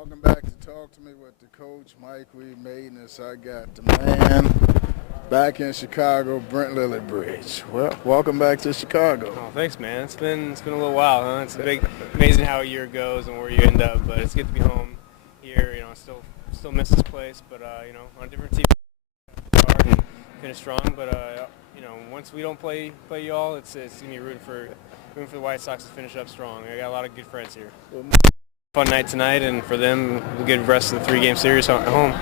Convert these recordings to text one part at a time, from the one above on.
Welcome back to Talk to Me with the coach, Mike Mayden. I got the man back in Chicago, Brent Lillibridge. Well, welcome back to Chicago. Oh, thanks, man. It's been a little while, huh? It's amazing how a year goes and where you end up. But it's good to be home here. I still miss this place, but on a different team, start and finish strong. But once we don't play y'all, it's gonna be rooting for the White Sox to finish up strong. I got a lot of good friends here. Fun night tonight, and for them, a good rest of the 3-game series at home.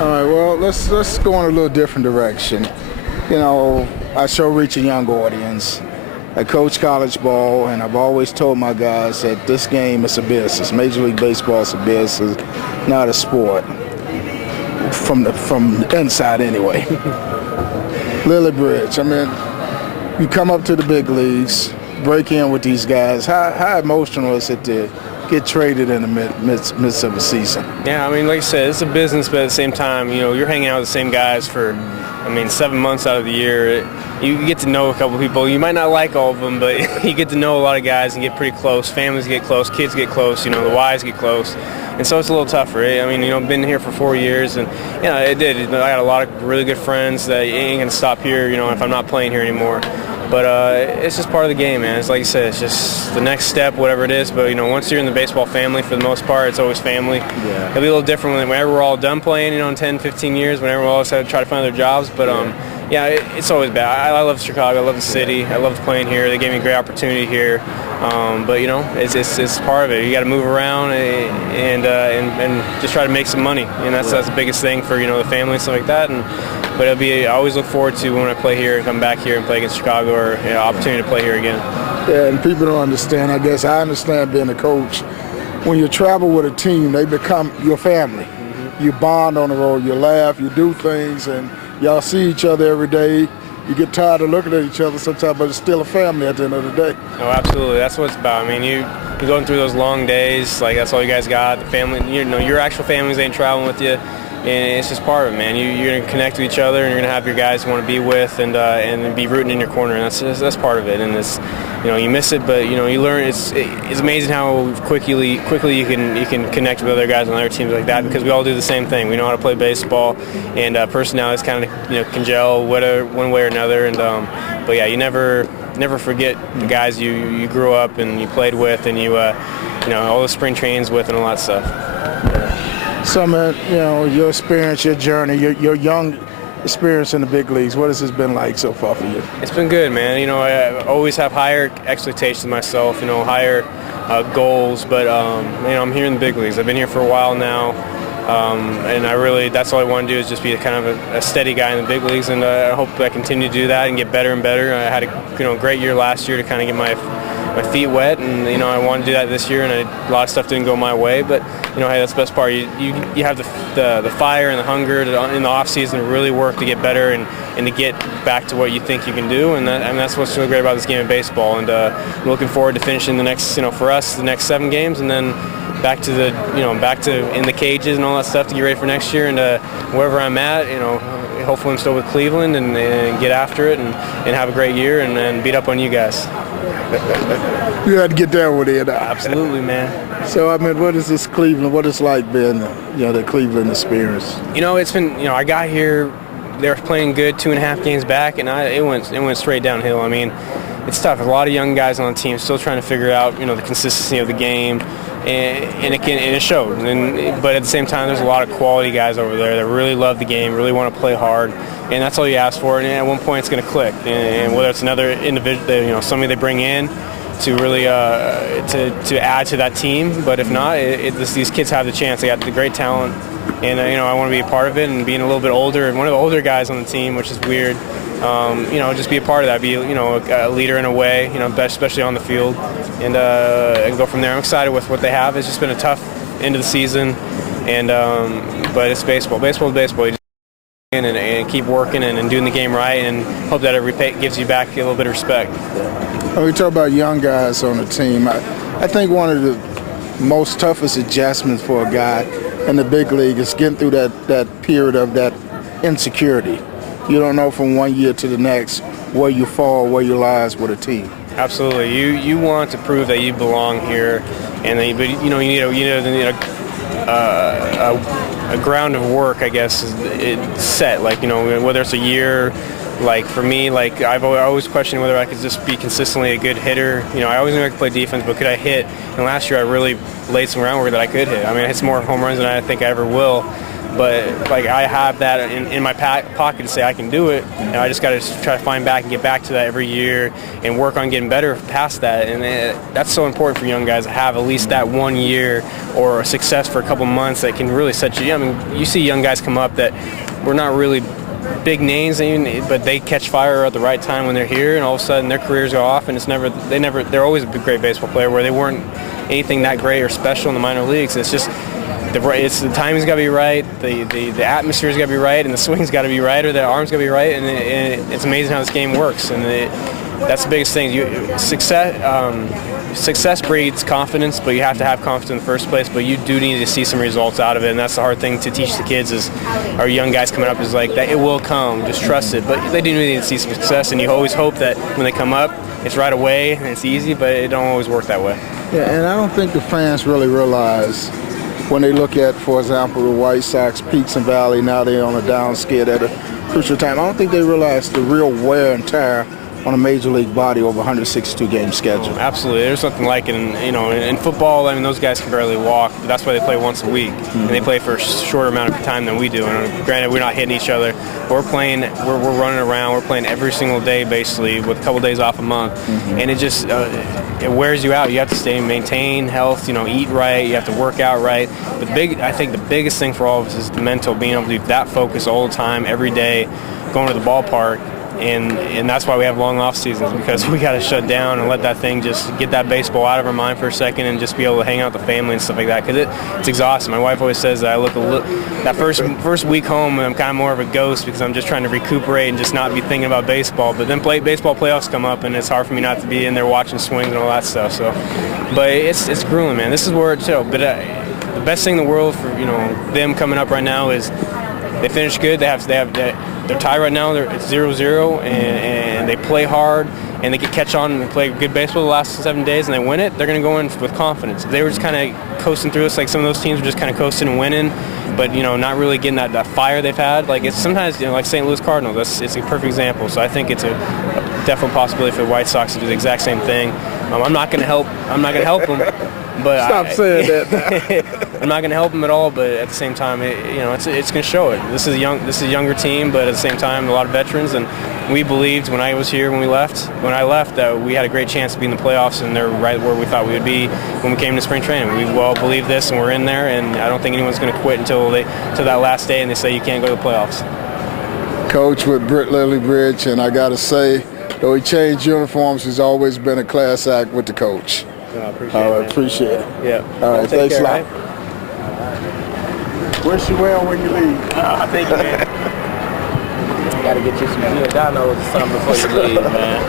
All right, well, let's go in a little different direction. I show reach a young audience. I coach college ball, and I've always told my guys that this game is a business. Major League Baseball is a business, not a sport. From the inside, anyway. Lillibridge, you come up to the big leagues, break in with these guys. How emotional is it to get traded in the midst of the season? Yeah, like I said, it's a business, but at the same time, you're hanging out with the same guys for, 7 months out of the year. You get to know a couple people. You might not like all of them, but you get to know a lot of guys and get pretty close. Families get close, kids get close, the wives get close. And so it's a little tougher. Been here for 4 years, and it did. I got a lot of really good friends that ain't gonna stop here, if I'm not playing here anymore. But it's just part of the game, man. It's like you said, it's just the next step, whatever it is. But, once you're in the baseball family, for the most part, it's always family. Yeah. It'll be a little different whenever we're all done playing, in 10, 15 years, whenever we all have to try to find other jobs. But, it's always bad. I love Chicago. I love the city. I loved playing here. They gave me a great opportunity here. But, it's part of it. You got to move around and just try to make some money. And that's the biggest thing for, the family and stuff like that. But I always look forward to when I play here and come back here and play against Chicago, or opportunity to play here again. Yeah, and people don't understand. I guess I understand being a coach. When you travel with a team, they become your family. Mm-hmm. You bond on the road, you laugh, you do things, and y'all see each other every day. You get tired of looking at each other sometimes, but it's still a family at the end of the day. Oh, absolutely. That's what it's about. You're going through those long days. Like, that's all you guys got. The family, your actual families ain't traveling with you. And it's just part of it, man. You're going to connect with each other, and you're going to have your guys you want to be with and be rooting in your corner. And that's part of it. And it's, you miss it, but you learn. It's amazing how quickly you can connect with other guys on other teams like that, because we all do the same thing. We know how to play baseball, and personalities kind of can gel one way or another. And but yeah, you never forget the guys you grew up and you played with, and all the spring trains with, and all that stuff. So, man, your experience, your journey, your young experience in the big leagues, what has this been like so far for you? It's been good, man. I always have higher expectations of myself, higher goals, but, I'm here in the big leagues. I've been here for a while now, and that's all I want to do is just be kind of a steady guy in the big leagues, and I hope I continue to do that and get better and better. I had a great year last year to kind of get my feet wet, and I wanted to do that this year, and a lot of stuff didn't go my way, but hey, that's the best part. You have the fire and the hunger in the off season to really work to get better and to get back to what you think you can do, and that's what's really great about this game of baseball. And I'm looking forward to finishing the next, for us, the next 7 games, and then back to in the cages and all that stuff to get ready for next year, and wherever I'm at, hopefully I'm still with Cleveland and get after it and have a great year and beat up on you guys. You had to get down with it. Absolutely, man. So, what is this Cleveland? What it's like being, the Cleveland experience? It's been, I got here, they were playing good 2.5 games back, and it went straight downhill. It's tough. A lot of young guys on the team still trying to figure out, the consistency of the game, and it showed. But at the same time, there's a lot of quality guys over there that really love the game, really want to play hard, and that's all you ask for. And at one point, it's going to click. And whether it's another individual, somebody they bring in to really to add to that team, but if not, these kids have the chance. They got the great talent, and I want to be a part of it. And being a little bit older, and one of the older guys on the team, which is weird. Just be a part of that, be a leader in a way, especially on the field, and go from there. I'm excited with what they have. It's just been a tough end of the season, and but it's baseball. Baseball is baseball. You just and keep working and doing the game right, and hope that it gives you back a little bit of respect. When we talk about young guys on the team, I think one of the most toughest adjustments for a guy in the big league is getting through that period of that insecurity. You don't know from one year to the next where you fall, where you lies with a team. Absolutely. You want to prove that you belong here, and but you need a ground of work, I guess, it's set. Like, you know, whether it's a year. Like for me, like I always questioned whether I could just be consistently a good hitter. You know, I always knew I could play defense, but could I hit? And last year I really laid some groundwork that I could hit. I mean, I hit some more home runs than I think I ever will. But like I have that in my pocket to say I can do it. And I just got to try to find back and get back to that every year and work on getting better past that. And that's so important for young guys to have at least that 1 year or a success for a couple months that can really set you. I mean, you see young guys come up that we're not really big names, but they catch fire at the right time when they're here, and all of a sudden their careers go off, and they're always a great baseball player where they weren't anything that great or special in the minor leagues. It's just the timing's got to be right, the atmosphere's got to be right, and the swing's got to be right, or the arm's got to be right, and it's amazing how this game works, and that's the biggest thing. Success breeds confidence, but you have to have confidence in the first place. But you do need to see some results out of it, and that's the hard thing to teach the kids. Is our young guys coming up is like that. It will come. Just trust it. But they do need to see some success, and you always hope that when they come up, it's right away and it's easy. But it don't always work that way. Yeah, and I don't think the fans really realize when they look at, for example, the White Sox peaks and valley. Now they're on a down skid at a crucial time. I don't think they realize the real wear and tear on a major league body over 162 game schedule. Oh, absolutely, there's nothing like it. And in football, I mean, those guys can barely walk. That's why they play once a week, and they play for a shorter amount of time than we do. And granted, we're not hitting each other. We're playing. We're running around. We're playing every single day, basically, with a couple days off a month, and it just it wears you out. You have to maintain health. Eat right. You have to work out right. I think the biggest thing for all of us is the mental, being able to do that focus all the time, every day, going to the ballpark. And that's why we have long off seasons, because we got to shut down and let that thing just get that baseball out of our mind for a second and just be able to hang out with the family and stuff like that, because it's exhausting. My wife always says that I look that first week home, I'm kind of more of a ghost because I'm just trying to recuperate and just not be thinking about baseball. But then baseball playoffs come up, and it's hard for me not to be in there watching swings and all that stuff. So, but it's grueling, man. This is where it's chill. But the best thing in the world for them coming up right now is they finish good. They're tied right now. It's 0-0, and they play hard, and they can catch on and play good baseball the last 7 days, and they win it. They're going to go in with confidence. If they were just kind of coasting through us, like some of those teams were just kind of coasting and winning, but not really getting that fire they've had. Like it's sometimes like St. Louis Cardinals. It's a perfect example. So I think it's a definite possibility for the White Sox to do the exact same thing. I'm not going to help them. But Stop saying that. I'm not going to help them at all. But at the same time, it's going to show it. This is a younger team, but at the same time, a lot of veterans. And we believed when I was here, when I left, that we had a great chance to be in the playoffs, and they're right where we thought we would be when we came to spring training. We all believe this, and we're in there. And I don't think anyone's going to quit until that last day, and they say you can't go to the playoffs. Coach with Brent Lillibridge, and I got to say, though he changed uniforms, he's always been a class act with the coach. I appreciate it. Yeah. All right, thanks a lot. Wish you well when you leave. Thank you, man. Gotta get you some Giordano's or something before you leave, man.